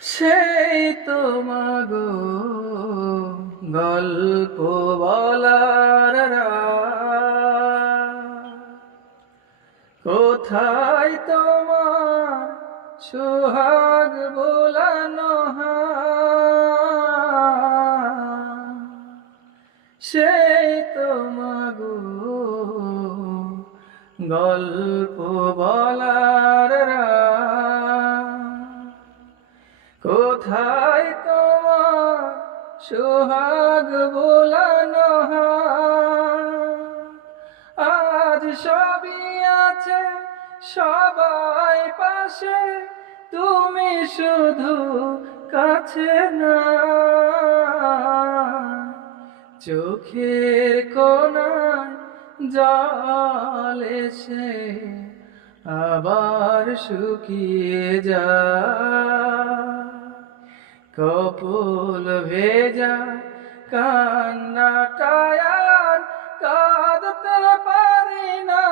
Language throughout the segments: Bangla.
সেই তো মাগো গল্প বলার রাত। কোথায় তোমার সোহাগ বোলানো হাত? সেই তো মাগো গল্প বলার রাত। কোথায় তোমার সোহাগ বোলানো হাত? আজ সবই আছে সবাই পাশে, তুমি শুধু কাছে না। চোখের কোণায় জল এসে আবার শুকিয়ে যায়। কপোল ভেজা কান্নাটায় আর কাঁদতে পারি না।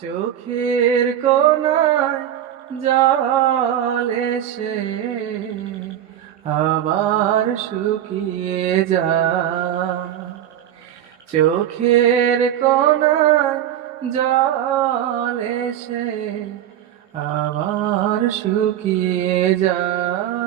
চোখের কোণায় জল এসে আবার শুকিয়ে যায়। চোখের কোণায় জল এসে আবার শুকিয়ে যায়।